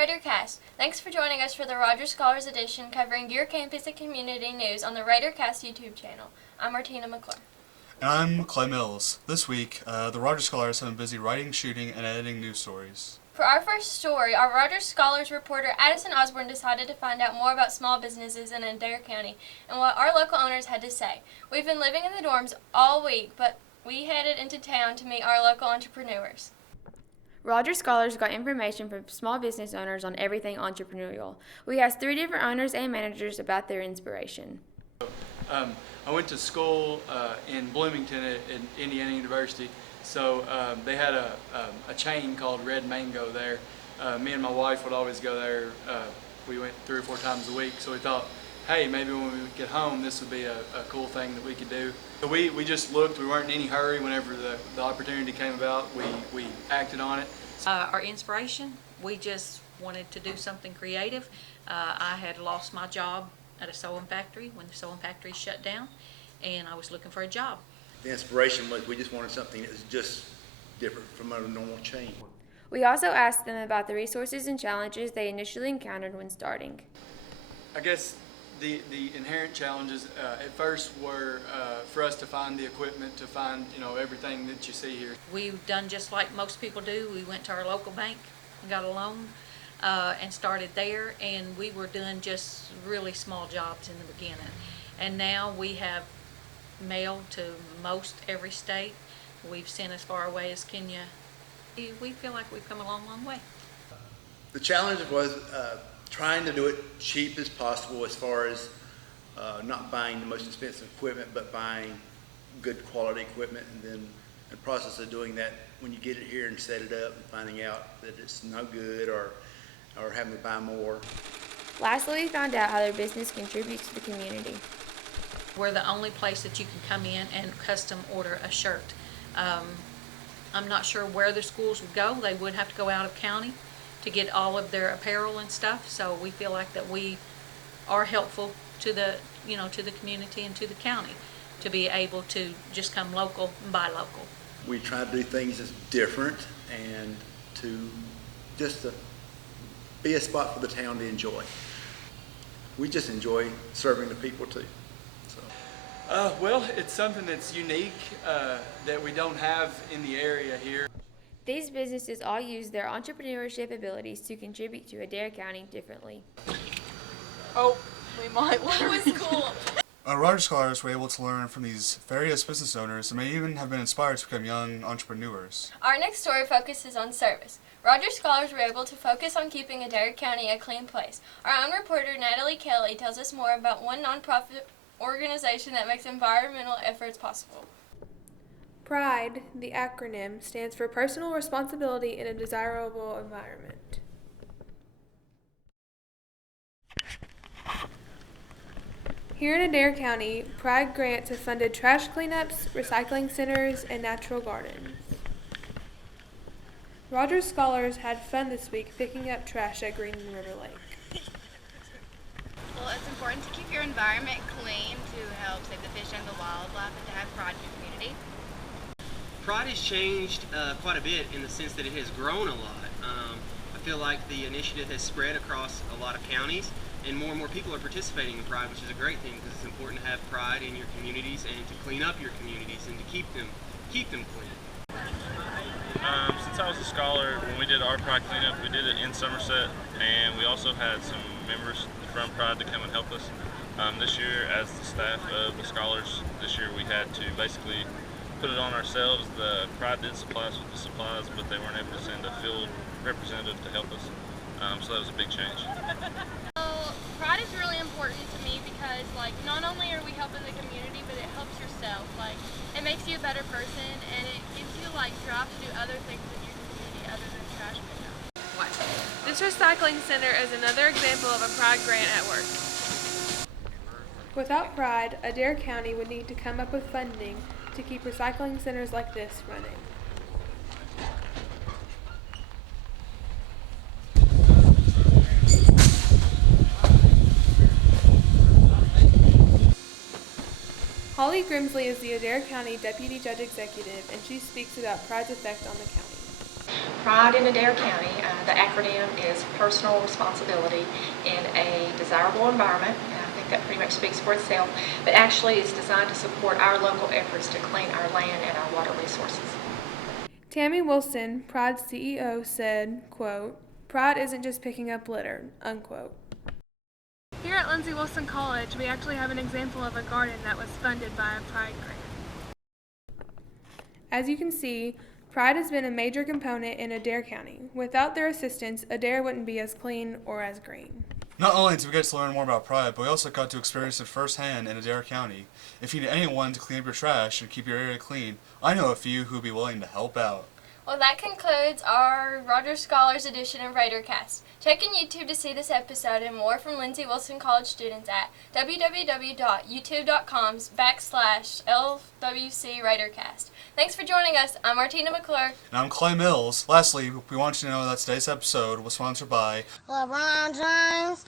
Raidercast. Thanks for joining us for the Rogers Scholars Edition covering your campus and community news on the Raidercast YouTube channel. I'm Martina McClure. And I'm Clay Mills. This week, the Rogers Scholars have been busy writing, shooting, and editing news stories. For our first story, our Rogers Scholars reporter Addison Osborne decided to find out more about small businesses in Adair County and what our local owners had to say. We've been living in the dorms all week, but we headed into town to meet our local entrepreneurs. Rogers Scholars got information from small business owners on everything entrepreneurial. We asked 3 different owners and managers about their inspiration. I went to school in Bloomington at Indiana University, so they had a chain called Red Mango there. Me and my wife would always go there. We went 3 or 4 times a week, so we thought, hey, maybe when we get home this would be a cool thing that we could do. So we just looked. We weren't in any hurry. Whenever the opportunity came about, we acted on it. Our inspiration, we just wanted to do something creative. I had lost my job at a sewing factory when the sewing factory shut down, and I was looking for a job. The inspiration was we just wanted something that was just different from a normal chain. We also asked them about the resources and challenges they initially encountered when starting. I guess the inherent challenges at first were for us to find the equipment, to find everything that you see here. We've done just like most people do. We went to our local bank and got a loan and started there, and we were doing just really small jobs in the beginning. And now we have mail to most every state. We've sent as far away as Kenya. We feel like we've come a long, long way. The challenge was trying to do it cheap as possible, as far as not buying the most expensive equipment, but buying good quality equipment, and then in the process of doing that, when you get it here and set it up and finding out that it's no good or having to buy more. Lastly, we found out how their business contributes to the community. We're the only place that you can come in and custom order a shirt. I'm not sure where the schools would go. They would have to go out of county to get all of their apparel and stuff. So we feel like that we are helpful to the community and to the county to be able to just come local and buy local. We try to do things that's different and to be a spot for the town to enjoy. We just enjoy serving the people too. Well, it's something that's unique that we don't have in the area here. These businesses all use their entrepreneurship abilities to contribute to Adair County differently. Oh, we might. That was cool. Rogers Scholars were able to learn from these various business owners and may even have been inspired to become young entrepreneurs. Our next story focuses on service. Rogers Scholars were able to focus on keeping Adair County a clean place. Our own reporter Natalie Kelly tells us more about one nonprofit organization that makes environmental efforts possible. PRIDE, the acronym, stands for Personal Responsibility in a Desirable Environment. Here in Adair County, PRIDE grants have funded trash cleanups, recycling centers, and natural gardens. Rogers Scholars had fun this week picking up trash at Green River Lake. Well, it's important to keep your environment clean to help save the fish and the wildlife and to have pride in your community. Pride has changed quite a bit in the sense that it has grown a lot. I feel like the initiative has spread across a lot of counties, and more people are participating in Pride, which is a great thing because it's important to have pride in your communities and to clean up your communities and to keep them clean. Since I was a scholar, when we did our Pride cleanup, we did it in Somerset, and we also had some members from Pride to come and help us. This year, as the staff of the Scholars, we had to basically put it on ourselves. The Pride did supply us with the supplies, but they weren't able to send a field representative to help us. So that was a big change. Well, Pride is really important to me because, not only are we helping the community, but it helps yourself. It makes you a better person, and it gives you, drive to do other things in your community other than trash pickup. This recycling center is another example of a PRIDE grant at work. Without PRIDE, Adair County would need to come up with funding to keep recycling centers like this running. Holly Grimsley is the Adair County Deputy Judge Executive, and she speaks about PRIDE's effect on the county. Pride in Adair County, the acronym is Personal Responsibility in a Desirable Environment. I think that pretty much speaks for itself, but actually it's designed to support our local efforts to clean our land and our water resources. Tammy Wilson, Pride's CEO, said, quote, "Pride isn't just picking up litter," unquote. Here at Lindsey Wilson College, we actually have an example of a garden that was funded by a Pride grant. As you can see, Pride has been a major component in Adair County. Without their assistance, Adair wouldn't be as clean or as green. Not only did we get to learn more about Pride, but we also got to experience it firsthand in Adair County. If you need anyone to clean up your trash and keep your area clean, I know a few who would be willing to help out. Well, that concludes our Rogers Scholars edition of Raidercast. Check in YouTube to see this episode and more from Lindsey Wilson College students at www.youtube.com/LWC Raidercast. Thanks for joining us. I'm Martina McClure. And I'm Clay Mills. Lastly, we want you to know that today's episode was sponsored by LeBron James.